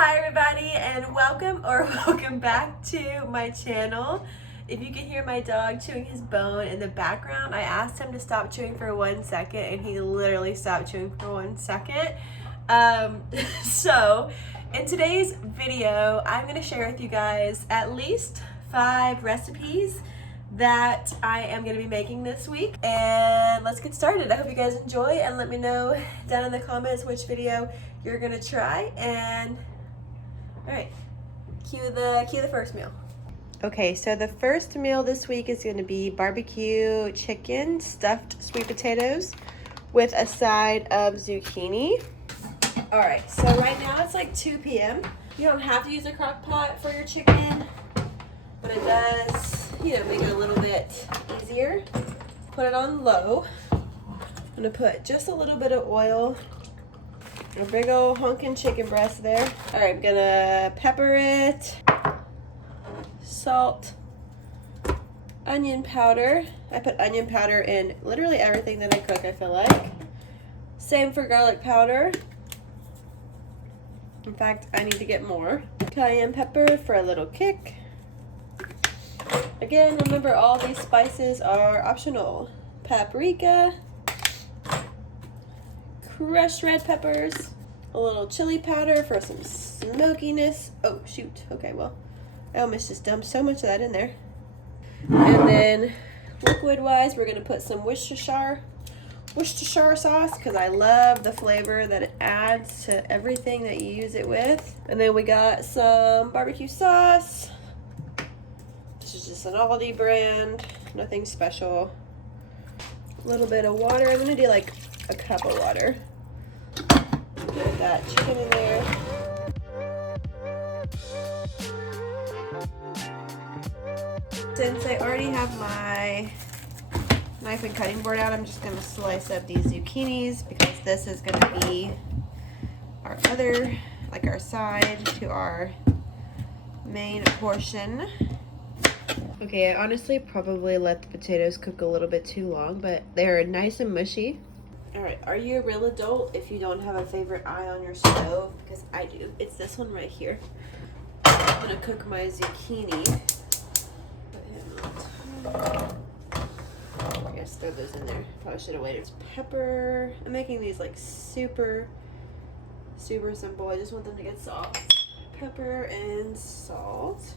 Hi everybody and welcome back to my channel. If you can hear my dog chewing his bone in the background, I asked him to stop chewing for 1 second and he literally stopped chewing for 1 second. So in today's video, I'm going to share with you guys at least 5 recipes that I am going to be making this week, and let's get started. I hope you guys enjoy and let me know down in the comments which video you're going to try. And all right, cue the first meal. Okay, so the first meal this week is going to be barbecue chicken stuffed sweet potatoes with a side of zucchini. All right, so right now it's like 2 p.m. You don't have to use a crock pot for your chicken, but it does, make it a little bit easier. Put it on low. I'm gonna put just a little bit of oil. A big old honkin' chicken breast there. All right, I'm gonna pepper it, salt, onion powder. I put onion powder in literally everything that I cook, I feel like. Same for garlic powder. In fact, I need to get more. Cayenne pepper for a little kick. Again, remember all these spices are optional. Paprika, crushed red peppers, a little chili powder for some smokiness. Oh shoot, okay, well, I almost just dumped so much of that in there. And then liquid wise, we're gonna put some Worcestershire sauce because I love the flavor that it adds to everything that you use it with. And then we got some barbecue sauce. This is just an Aldi brand, nothing special. A little bit of water. I'm gonna do like a cup of water. Put that chicken in there. Since I already have my knife and cutting board out, I'm just gonna slice up these zucchinis because this is gonna be our other, like our side to our main portion. Okay, I honestly probably let the potatoes cook a little bit too long, but they're nice and mushy. All right, are you a real adult if you don't have a favorite eye on your stove? Because I do. It's this one right here. I'm gonna cook my zucchini. Put him on top. I guess throw those in there. Probably should have waited. Pepper. I'm making these like super simple. I just want them to get soft. Pepper and salt.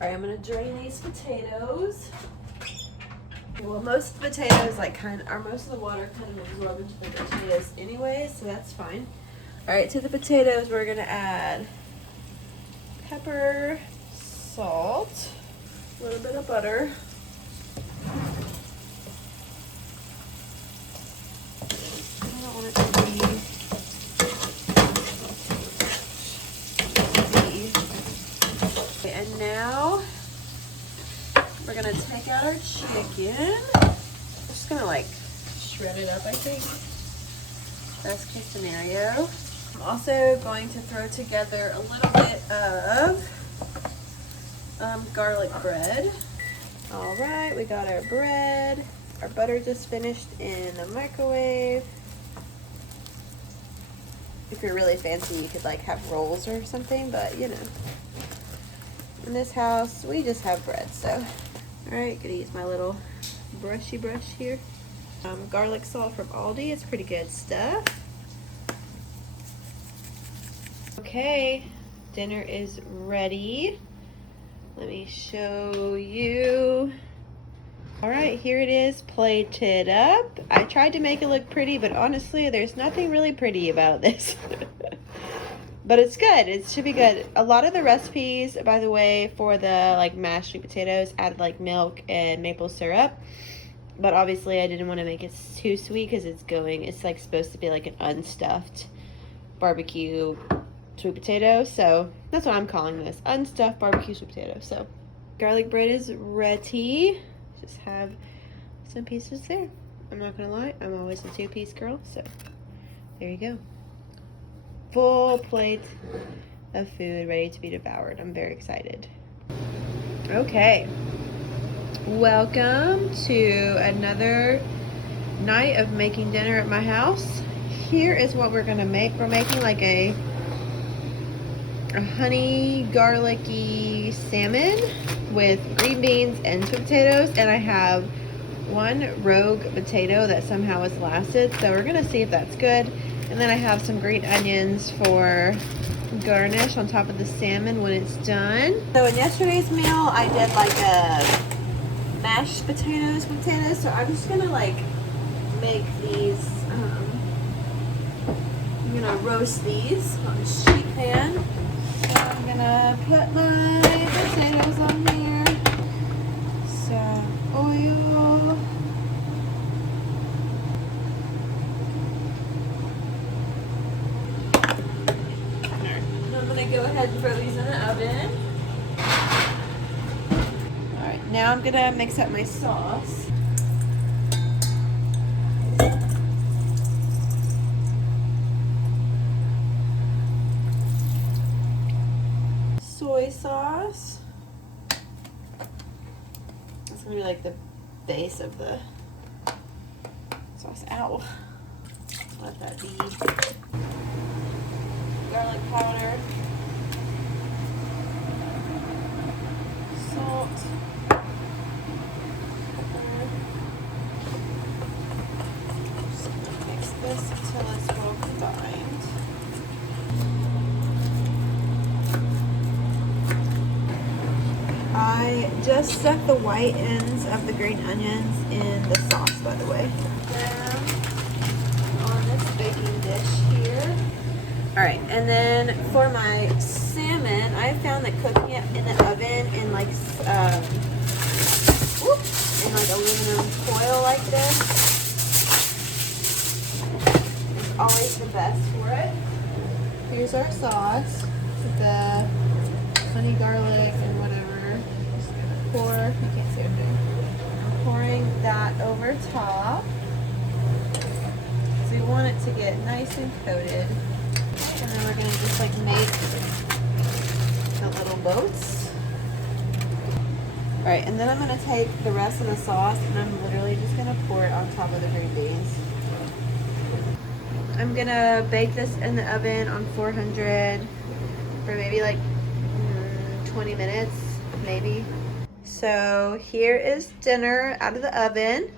All right, I'm gonna drain these potatoes. Well, most of the potatoes most of the water kind of absorbed into the potatoes anyway, so that's fine. All right, to the potatoes, we're gonna add pepper, salt, a little bit of butter. I don't want it to be okay, and now we're gonna take out our chicken. We're just gonna like shred it up, I think. Best case scenario. I'm also going to throw together a little bit of garlic bread. All right, we got our bread. Our butter just finished in the microwave. If you're really fancy, you could like have rolls or something, but in this house, we just have bread, so. All right, gonna use my little brushy brush here. Garlic salt from Aldi, it's pretty good stuff. Okay, dinner is ready. Let me show you. All right, here it is, plated up. I tried to make it look pretty, but honestly, there's nothing really pretty about this. But it's good. It should be good. A lot of the recipes, by the way, for the like mashed sweet potatoes add like milk and maple syrup. But obviously I didn't want to make it too sweet because it's like supposed to be like an unstuffed barbecue sweet potato. So that's what I'm calling this, unstuffed barbecue sweet potato. So garlic bread is ready. Just have some pieces there. I'm not gonna lie, I'm always a 2-piece girl. So there you go. Full plate of food ready to be devoured. I'm very excited. Okay, welcome to another night of making dinner at my house. Here is what we're gonna make. We're making like a a honey garlicky salmon with green beans and sweet potatoes, and I have one rogue potato that somehow has lasted, so we're gonna see if that's good. And then I have some green onions for garnish on top of the salmon when it's done. So in yesterday's meal, I did like a mashed potatoes, so I'm just gonna like make these, I'm gonna roast these on a sheet pan. So I'm gonna put my potatoes on here, some oil, I'm gonna go ahead and throw these in the oven. Alright, now I'm gonna mix up my sauce. Soy sauce. That's gonna be like the base of the sauce. Ow. Let that be. Garlic powder. Salt. Pepper. Just gonna mix this until it's well combined. I just stuck the white ends of the green onions in the sauce, by the way. On this baking dish here. Alright, and then for my salmon, I found that cooking it in the oven in like aluminum foil like this is always the best for it. Here's our sauce with the honey garlic and whatever. Just gonna pour, you can't see what I'm doing. I'm pouring that over top. So we want it to get nice and coated. And then we're gonna just like make the little boats. Alright, and then I'm gonna take the rest of the sauce and I'm literally just gonna pour it on top of the green beans. I'm gonna bake this in the oven on 400 for maybe like 20 minutes, maybe. So here is dinner out of the oven.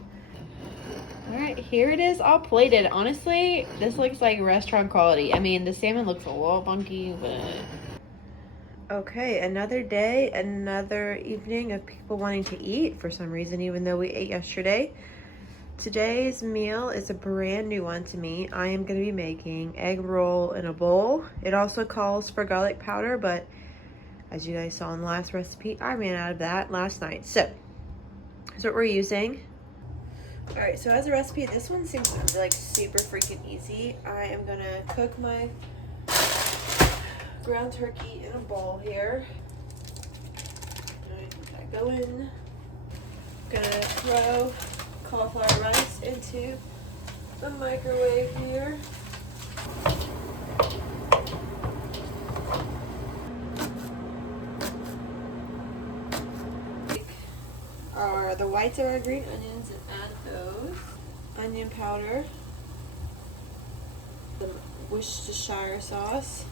Alright, here it is all plated. Honestly, this looks like restaurant quality. I mean, the salmon looks a little funky, but... Okay, another day, another evening of people wanting to eat for some reason, even though we ate yesterday. Today's meal is a brand new one to me. I am going to be making egg roll in a bowl. It also calls for garlic powder, but as you guys saw in the last recipe, I ran out of that last night. So, here's what we're using. Alright, so as a recipe, this one seems like super freaking easy. I am going to cook my ground turkey in a bowl here. I go in. I'm going to throw cauliflower rice into the microwave here. Are the whites of our green onions and add those. Onion powder. The Worcestershire sauce.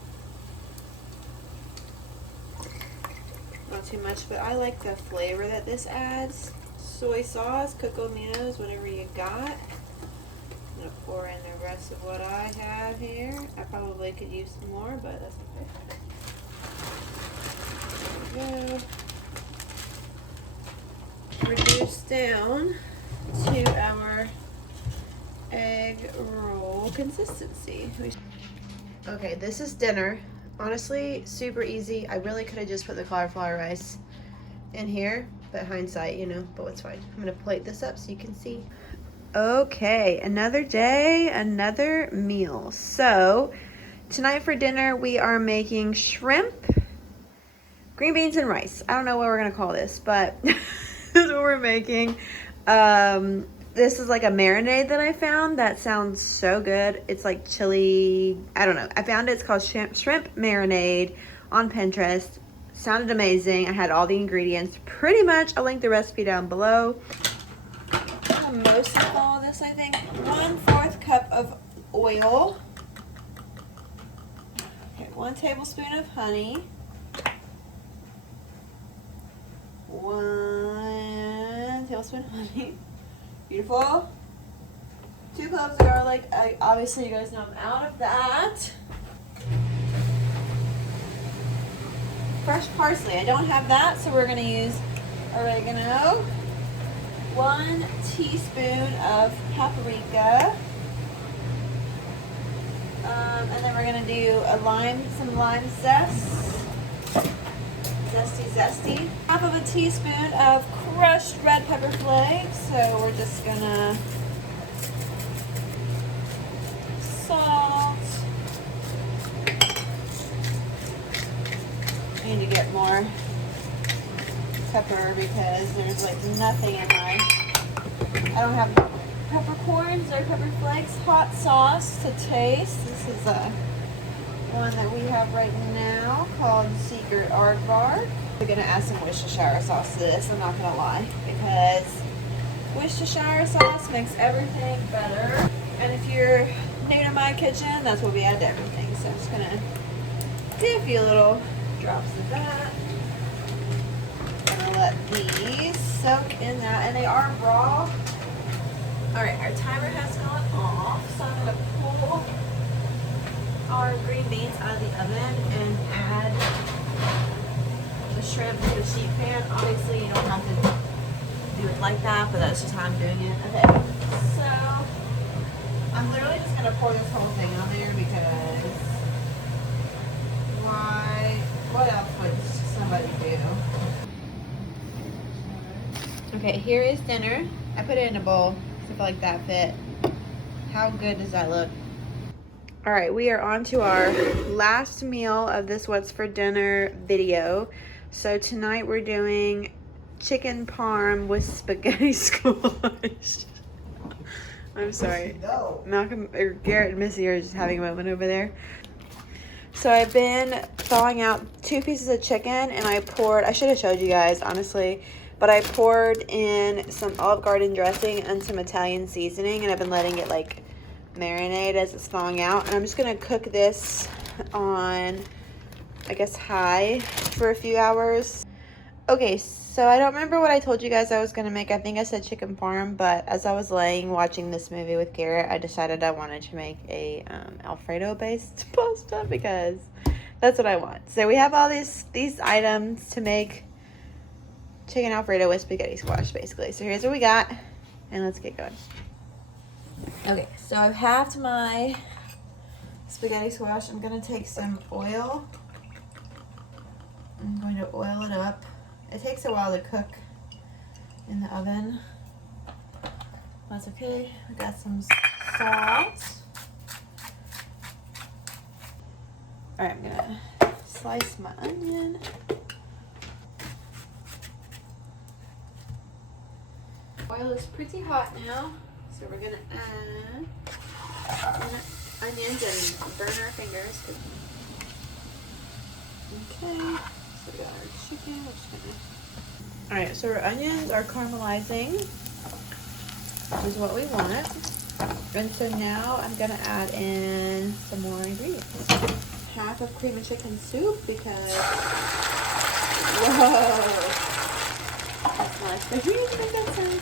Not too much, but I like the flavor that this adds. Soy sauce, cocoa minos, whatever you got. I'm gonna pour in the rest of what I have here. I probably could use some more, but that's okay. There we go. Reduce down to our egg roll consistency. Okay, this is dinner. Honestly, super easy. I really could have just put the cauliflower rice in here, but hindsight, you know, but it's fine. I'm gonna plate this up so you can see. Okay, another day, another meal. So tonight for dinner we are making shrimp, green beans, and rice. I don't know what we're gonna call this, but this is what we're making. This is like a marinade that I found that sounds so good. It's like chili, I don't know. I found it, it's called shrimp marinade on Pinterest. Sounded amazing. I had all the ingredients pretty much. I'll link the recipe down below. Most of all of this, I think 1/4 cup of oil. Okay, 1 tablespoon of honey, 1 tablespoon of honey, beautiful. 2 cloves of garlic. Obviously, you guys know I'm out of that. Fresh parsley. I don't have that, so we're going to use oregano. 1 teaspoon of paprika. And then we're going to do some lime zest. Zesty. Half of a teaspoon of crushed red pepper flakes. So we're just going to salt. I need to get more pepper because there's like nothing in I don't have peppercorns or pepper flakes. Hot sauce to taste. This is one that we have right now called Secret Aardvark. We're gonna add some Worcestershire sauce to this, I'm not gonna lie, because Worcestershire sauce makes everything better. And if you're new to my kitchen, that's what we add to everything. So I'm just gonna do a few little drops of that. I'm gonna let these soak in that, and they are raw. All right, our timer has gone off, so I'm gonna pull our green beans out of the oven and add the shrimp to the sheet pan. Obviously, you don't have to do it like that, but that's just how I'm doing it. Okay, so I'm literally just gonna pour this whole thing on there because why? What else would somebody do? Okay, here is dinner. I put it in a bowl, so I feel like that fit. How good does that look? All right, we are on to our last meal of this What's for Dinner video. So tonight we're doing chicken parm with spaghetti squash. I'm sorry. Malcolm or Garrett and Missy are just having a moment over there. So I've been thawing out 2 pieces of chicken, and I should have showed you guys, honestly, but I poured in some Olive Garden dressing and some Italian seasoning, and I've been letting it like marinate as it's thawing out. And I'm just gonna cook this on, I guess, high for a few hours. Okay, so I don't remember what I told you guys I was gonna make. I think I said chicken parm, but as I was watching this movie with Garrett, I decided I wanted to make a Alfredo based pasta because that's what I want. So we have all these items to make chicken Alfredo with spaghetti squash, basically. So here's what we got, and let's get going. Okay, so I've halved my spaghetti squash. I'm gonna take some oil. I'm going to oil it up. It takes a while to cook in the oven. That's okay. I got some salt. All right, I'm gonna slice my onion. Oil is pretty hot now, so we're gonna add onions and burn our fingers. Okay, so we got our chicken. All right, so our onions are caramelizing, which is what we want. And so now I'm gonna add in some more ingredients. Half of cream and chicken soup because, whoa, that's nice. But you need to make that sound.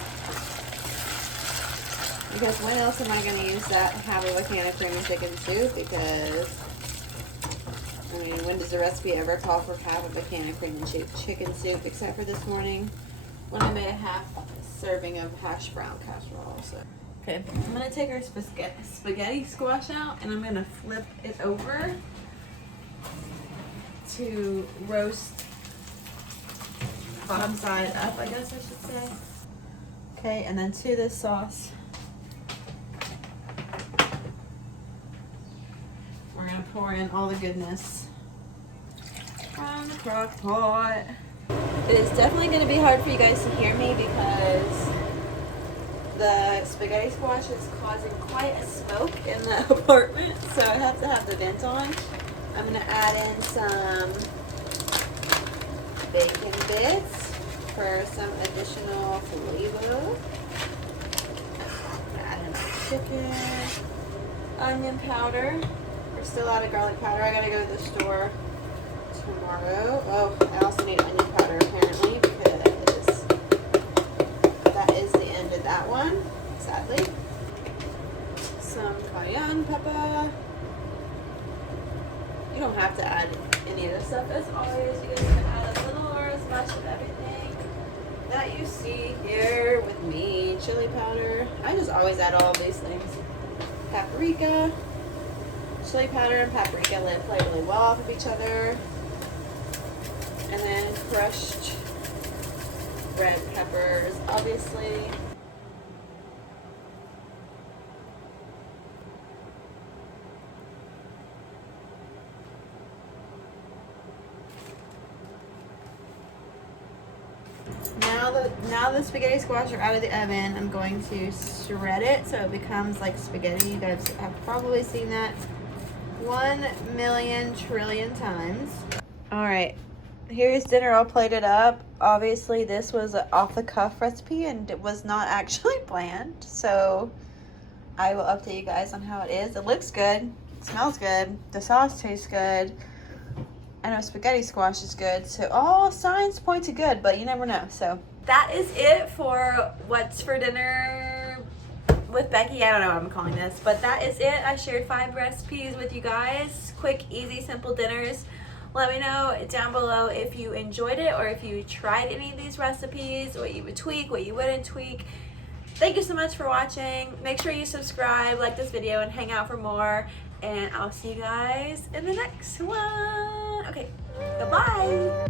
Because when else am I going to use that half of a can of cream and chicken soup? Because, I mean, when does the recipe ever call for half of a can of cream and chicken soup? Except for this morning when I made a half serving of hash brown casserole. So, okay, I'm going to take our spaghetti squash out and I'm going to flip it over to roast bottom side up, I guess I should say. Okay, and then to this sauce, we're gonna pour in all the goodness from the crock pot. It is definitely gonna be hard for you guys to hear me because the spaghetti squash is causing quite a smoke in the apartment, so I have to have the vent on. I'm gonna add in some bacon bits for some additional flavor. Add in our chicken, onion powder for still out of garlic powder. I gotta go to the store tomorrow. Oh, I also need onion powder apparently because that is the end of that one, sadly. Some cayenne pepper. You don't have to add any of this stuff. As always, you guys can add a little or as much of everything that you see here with me. Chili powder. I just always add all of these things. Paprika. Chili powder and paprika play really well off of each other. And then crushed red peppers, obviously. Now the spaghetti squash are out of the oven, I'm going to shred it so it becomes like spaghetti. You guys have probably seen that 1,000,000 trillion times. Alright, here's dinner all plated up. Obviously this was an off-the-cuff recipe and it was not actually planned, so I will update you guys on how it is. It looks good, it smells good, the sauce tastes good. I know spaghetti squash is good, so all signs point to good, but you never know. So that is it for what's for dinner with Becky. I don't know what I'm calling this, but that is it. I shared 5 recipes with you guys. Quick, easy, simple dinners. Let me know down below if you enjoyed it or if you tried any of these recipes, what you would tweak, what you wouldn't tweak. Thank you so much for watching. Make sure you subscribe, like this video, and hang out for more. And I'll see you guys in the next one. Okay, goodbye.